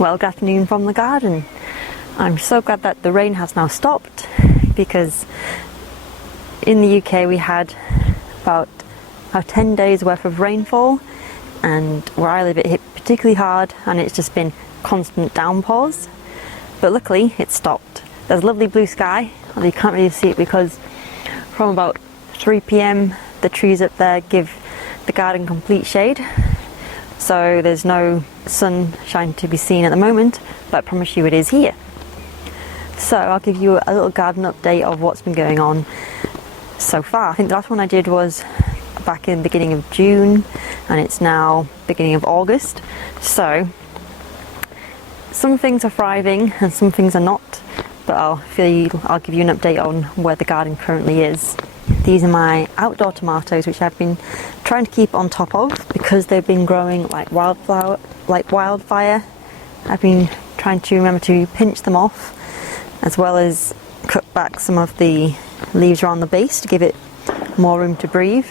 Well, good afternoon from the garden. I'm so glad that the rain has now stopped, because in the UK we had about 10 days worth of rainfall, and where I live it hit particularly hard and it's just been constant downpours. But luckily it stopped. There's a lovely blue sky, although you can't really see it because from about 3 p.m. the trees up there give the garden complete shade. So there's no sunshine to be seen at the moment, but I promise you it is here. So I'll give you a little garden update of what's been going on so far. I think the last one I did was back in the beginning of June, and it's now beginning of August. So some things are thriving and some things are not, but I'll give you an update on where the garden currently is. These are my outdoor tomatoes, which I've been trying to keep on top of because they've been growing like wildfire. I've been trying to remember to pinch them off, as well as cut back some of the leaves around the base to give it more room to breathe.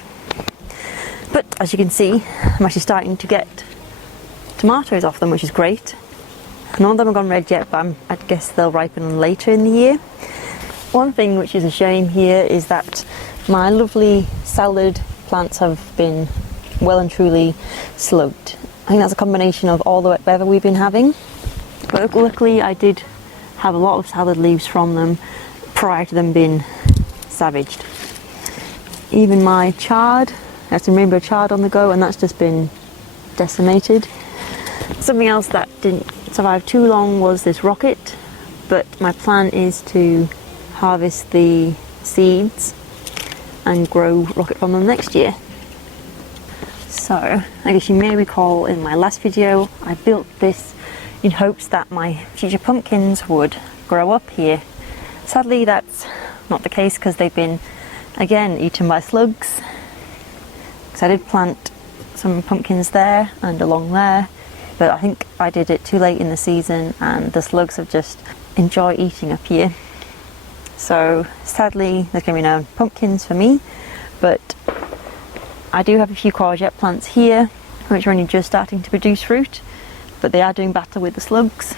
But as you can see, I'm actually starting to get tomatoes off them, which is great. None of them have gone red yet, but I guess they'll ripen later in the year. One thing which is a shame here is that my lovely salad plants have been well and truly sloped. I think that's a combination of all the wet weather we've been having. But luckily I did have a lot of salad leaves from them prior to them being savaged. Even my chard, I had some rainbow chard on the go, and that's just been decimated. Something else that didn't survive too long was this rocket, but my plan is to harvest the seeds and grow rocket from them next year. So, I guess you may recall in my last video I built this in hopes that my future pumpkins would grow up here. Sadly that's not the case because they've been again eaten by slugs. Because I did plant some pumpkins there and along there, but I think I did it too late in the season and the slugs have just enjoyed eating up here. So sadly there's going to be no pumpkins for me, but I do have a few courgette plants here which are only just starting to produce fruit, but they are doing battle with the slugs.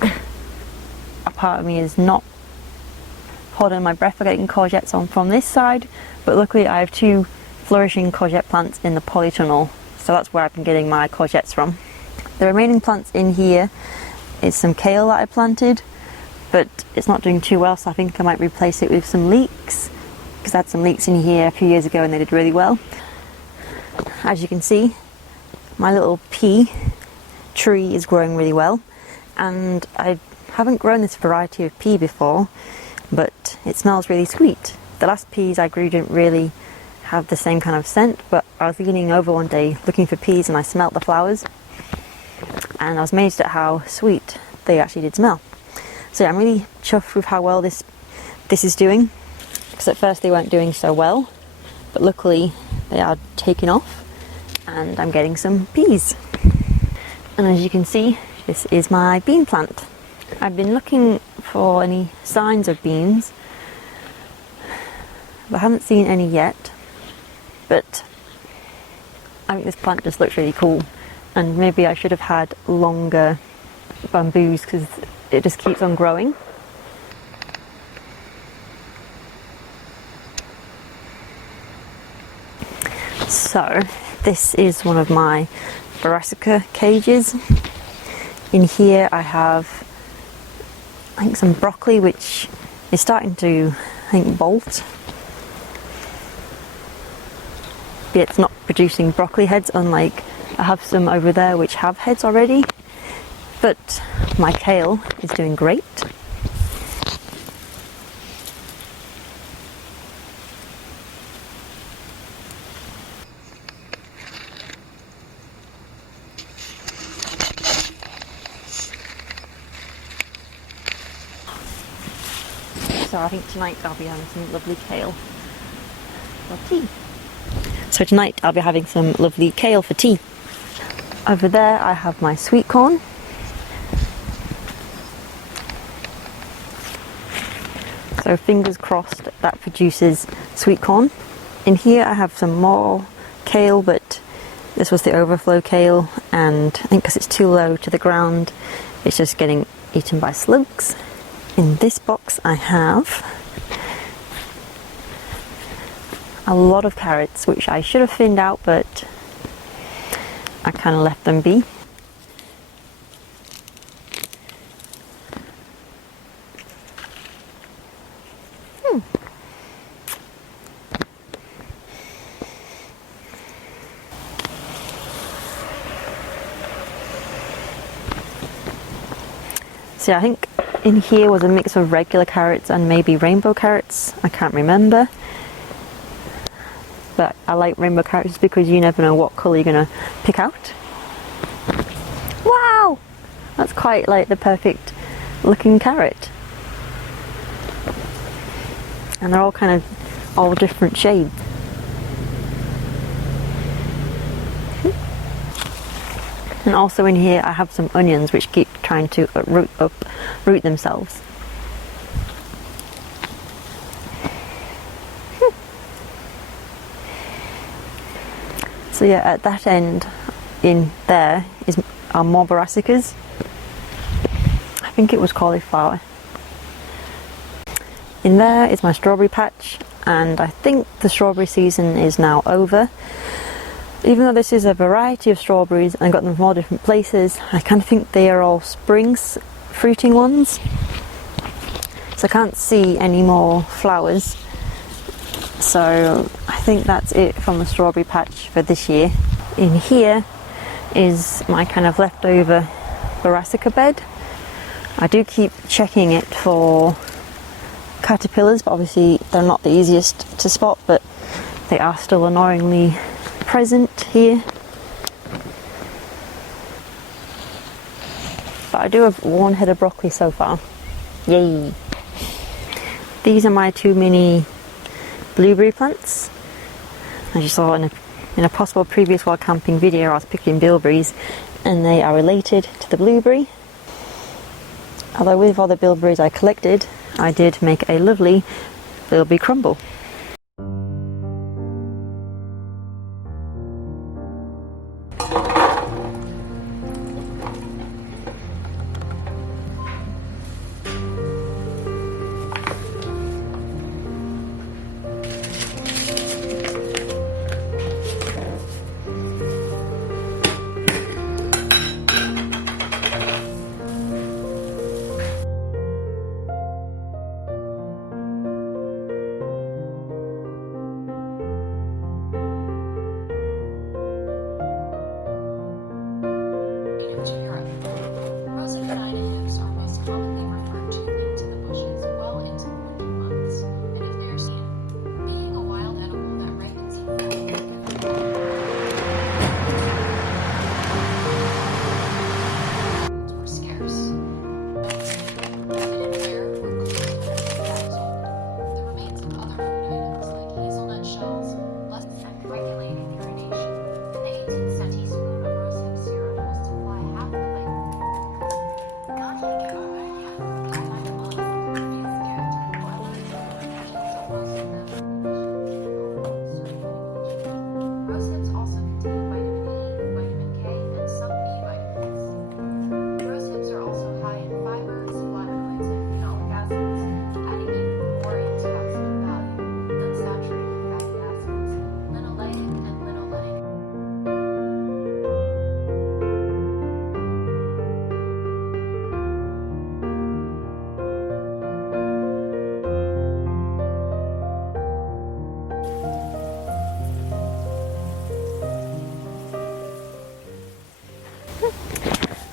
A part of me is not holding my breath for getting courgettes on from this side, but luckily I have two flourishing courgette plants in the polytunnel, so that's where I've been getting my courgettes from. The remaining plants in here is some kale that I planted, but it's not doing too well, so I think I might replace it with some leeks, because I had some leeks in here a few years ago and they did really well. As you can see, my little pea tree is growing really well, and I haven't grown this variety of pea before, but it smells really sweet. The last peas I grew didn't really have the same kind of scent, but I was leaning over one day looking for peas and I smelt the flowers, and I was amazed at how sweet they actually did smell. So yeah, I'm really chuffed with how well this is doing, because at first they weren't doing so well, but luckily they are taking off and I'm getting some peas. And as you can see, this is my bean plant. I've been looking for any signs of beans, but I haven't seen any yet. But I think this plant just looks really cool, and maybe I should have had longer bamboos because it just keeps on growing. So this is one of my veracica cages. In here I have, I think, some broccoli which is starting to, I think, bolt. But it's not producing broccoli heads, unlike I have some over there which have heads already. But my kale is doing great. So I think tonight I'll be having some lovely kale for tea. So tonight I'll be having some lovely kale for tea. Over there I have my sweet corn. So fingers crossed that produces sweet corn. In here I have some more kale, but This was the overflow kale, and I think because it's too low to the ground, it's just getting eaten by slugs. In this box I have a lot of carrots, which I should have thinned out, but I kind of left them be. So I think in here was a mix of regular carrots and maybe rainbow carrots. I can't remember. But I like rainbow carrots because you never know what colour you're going to pick out. Wow! That's quite like the perfect looking carrot. And they're all kind of all different shades. And also in here I have some onions which keep trying to root themselves. So yeah, at that end in there are more veracicas. I think it was cauliflower. In there is my strawberry patch, and I think the strawberry season is now over. Even though this is a variety of strawberries and I got them from all different places, I kind of think they are all spring fruiting ones. So I can't see any more flowers. So I think that's it from the strawberry patch for this year. In here is my kind of leftover veracica bed. I do keep checking it for caterpillars, but obviously they're not the easiest to spot, but they are still annoyingly present here. But I do have one head of broccoli so far. Yay! These are my two mini blueberry plants. As you saw in a possible previous wild camping video, I was picking bilberries, and they are related to the blueberry. Although with all the bilberries I collected, I did make a lovely bilberry crumble.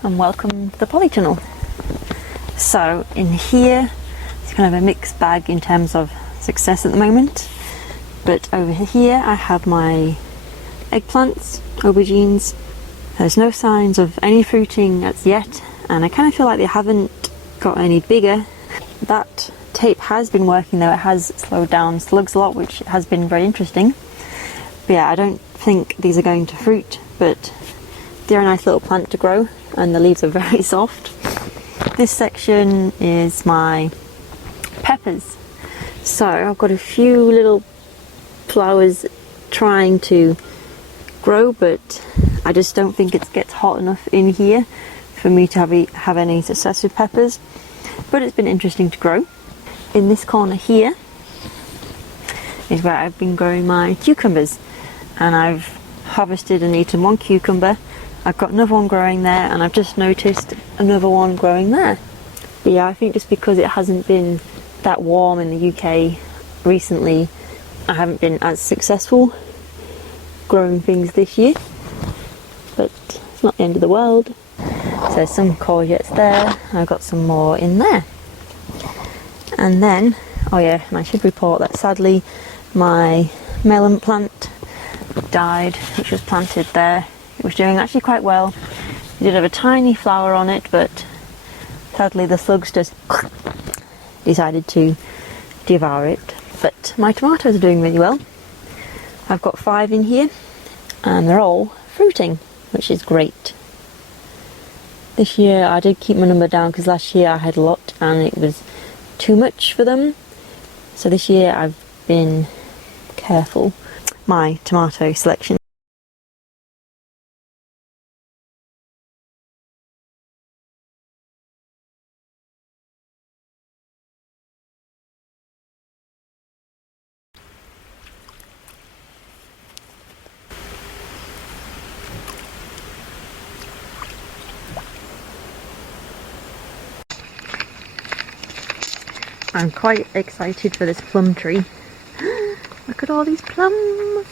And welcome to the polytunnel. So in here it's kind of a mixed bag in terms of success at the moment, but over here I have my eggplants, aubergines. There's no signs of any fruiting as yet, and I kind of feel like they haven't got any bigger. That tape has been working though, it has slowed down slugs a lot, which has been very interesting. But yeah, I don't think these are going to fruit, but they're a nice little plant to grow, and the leaves are very soft. This section is my peppers. So I've got a few little flowers trying to grow, but I just don't think it gets hot enough in here for me to have any success with peppers. But it's been interesting to grow. In this corner here is where I've been growing my cucumbers, and I've harvested and eaten one cucumber. I've got another one growing there, and I've just noticed another one growing there. But yeah, I think just because it hasn't been that warm in the UK recently, I haven't been as successful growing things this year, but it's not the end of the world. So some courgettes there, I've got some more in there. And then, oh yeah, and I should report that sadly my melon plant died, which was planted there. It was doing actually quite well. It did have a tiny flower on it, but sadly the slugs just decided to devour it. But my tomatoes are doing really well. I've got 5 in here, and they're all fruiting, which is great. This year I did keep my number down because last year I had a lot and it was too much for them. So this year I've been careful. My tomato selection. I'm quite excited for this plum tree. Look at all these plums.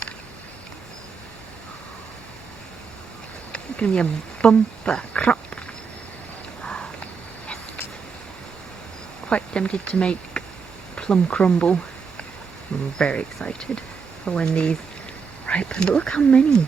It's going to be a bumper crop. Yes. Quite tempted to make plum crumble. I'm very excited for when these ripen. But look how many.